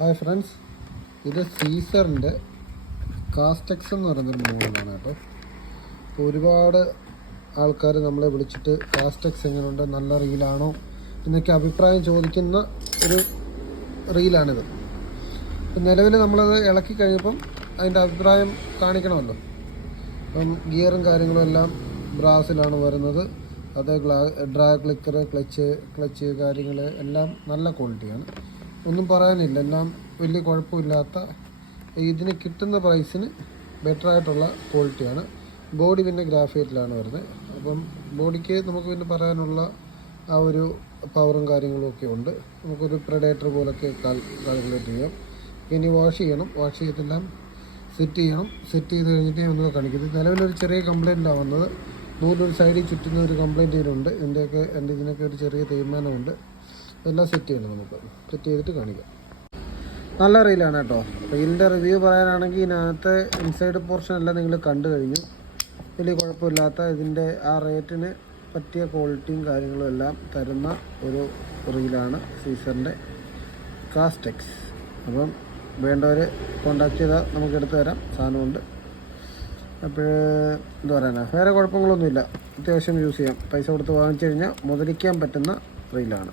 Hi friends, ഇത് സീസറിൻ്റെ Castex എന്ന് പറയുന്നൊരു മോഡലാണ് കേട്ടോ. അപ്പോൾ ഒരുപാട് ആൾക്കാർ നമ്മളെ വിളിച്ചിട്ട് കാസ്റ്റെക്സ് എങ്ങനെയുണ്ട്, നല്ല റീലാണോ എന്നൊക്കെ അഭിപ്രായം ചോദിക്കുന്ന ഒരു റീലാണിത്. ഇപ്പം നിലവിൽ നമ്മളത് ഇളക്കി കഴിഞ്ഞപ്പം അതിൻ്റെ അഭിപ്രായം കാണിക്കണമല്ലോ. അപ്പം ഗിയറും കാര്യങ്ങളും എല്ലാം ബ്രാസിലാണ് വരുന്നത്. അത് ഡ്രാഗ് ക്ലിക്കർ, ക്ലച്ച് കാര്യങ്ങൾ എല്ലാം നല്ല ക്വാളിറ്റിയാണ്, ഒന്നും പറയാനില്ല. എല്ലാം വലിയ കുഴപ്പമില്ലാത്ത, ഇതിന് കിട്ടുന്ന പ്രൈസിന് ബെറ്ററായിട്ടുള്ള ക്വാളിറ്റിയാണ്. ബോഡി പിന്നെ ഗ്രാഫൈറ്റിലാണ് വരുന്നത്. അപ്പം ബോഡിക്ക് നമുക്ക് പിന്നെ പറയാനുള്ള ആ ഒരു പവറും കാര്യങ്ങളും ഒക്കെ ഉണ്ട്. നമുക്കൊരു പ്രെഡേറ്റർ പോലൊക്കെ കാൽക്കുലേറ്റ് ചെയ്യാം. ഇനി വാഷ് ചെയ്തെല്ലാം സെറ്റ് ചെയ്ത് കഴിഞ്ഞിട്ട് നമുക്ക് കാണിക്കുന്നത്. നിലവിലൊരു ചെറിയ കംപ്ലയിൻ്റാണ് വന്നത്. നൂലൊരു സൈഡിൽ ചുറ്റുന്ന ഒരു കംപ്ലയിൻ്റ് ഇതിനുണ്ട്. ഇതിനൊക്കെ ഒരു ചെറിയ തേയ്മാനമുണ്ട്. എല്ലാം സെറ്റ് ചെയ്യണം. നമുക്ക് സെറ്റ് ചെയ്തിട്ട് കാണിക്കാം. നല്ല റീലാണ് കേട്ടോ. റീലിൻ്റെ റിവ്യൂ പറയാനാണെങ്കിൽ ഇതിനകത്ത് ഇൻസൈഡ് പോർഷൻ എല്ലാം നിങ്ങൾ കണ്ടു കഴിഞ്ഞു. വലിയ കുഴപ്പമില്ലാത്ത, ഇതിൻ്റെ ആ റേറ്റിന് പറ്റിയ ക്വാളിറ്റിയും കാര്യങ്ങളും എല്ലാം തരുന്ന ഒരു റീലാണ് സീസറിൻ്റെ കാസ്റ്റെക്സ്. അപ്പം വേണ്ടവർ കോണ്ടാക്ട് ചെയ്താൽ നമുക്ക് എടുത്തു തരാം, സാധനമുണ്ട്. അപ്പോൾ എന്താ പറയാനാ, വേറെ കുഴപ്പങ്ങളൊന്നുമില്ല. അത്യാവശ്യം യൂസ് ചെയ്യാം. പൈസ കൊടുത്ത് വാങ്ങിച്ചു കഴിഞ്ഞാൽ മുതലിക്കാൻ പറ്റുന്ന റീലാണ്.